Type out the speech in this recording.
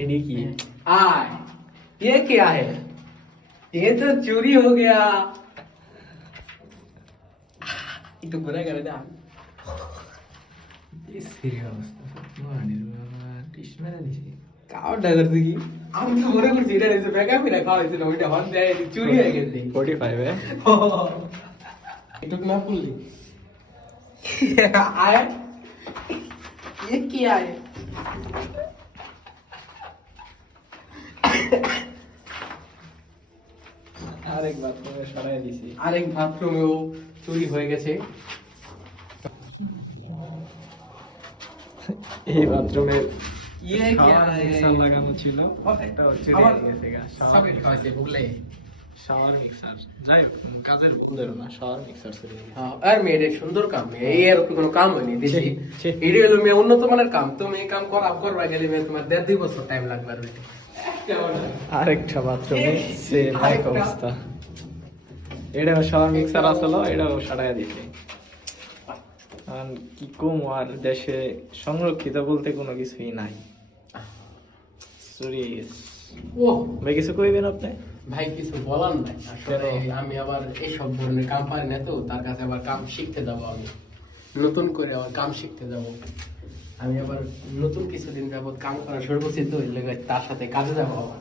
AD की आय ये क्या है? ये तो चोरी हो गया। একটু ঘুরে গেলে যা কাও ডাকার দিকে আমি তো মনে করছি এটা নিচে ব্যাকআপ করে খাওয়া হয়েছিল ওইটা হন দেয় চুরি হয়ে গেছে 45 है একটু না পুলি आए ये क्या है? আরেক বাথরুমে সরাই দিছি আরেক বাথরুমেও চুরি হয়ে গেছে। এই বাথরুমে ये क्या है? মিক্সার লাগানো ছিল একটা চুরি আবার হয়ে গেছে গা সকেট খাওয়াইছে বুঝলে। শাওয়ার মিক্সার যাই হোক কাজের বলদের না শাওয়ার মিক্সার চুরি হয়ে গেছে। হ্যাঁ আর মেয়ের সুন্দর কাম এই আর কোনো কাম হয়নি দেশে ছি। এটি হলো মেয়ে উন্নত মানের কাম তুমি এই কাম করবা গেলে মেয়ে তোমার 1.5-2 বছর টাইম লাগবে আর বেশি। আরেকটা বাথরুমে সেম এক অবস্থা এটাও শাওয়ার মিক্সার আসলো এটাও সরাই দিছে কারণ কি কম আর দেশে সংরক্ষিত বলতে কোনো কিছুই নাই চুরি হয়ে গেছে। ও ভাই কিছু কইবেন আপনি ভাই কিছু বলার নাই আসলে আমি আবার এইসব ধরনের কাম পারি না তো তার কাছে আবার কাম শিখতে যাবো আমি নতুন করে আবার কাম শিখতে যাব আমি আবার নতুন কিছুদিন যাবত কাম করা শুরু করছি তো এর লেগে তার সাথে কাজে যাবো আবার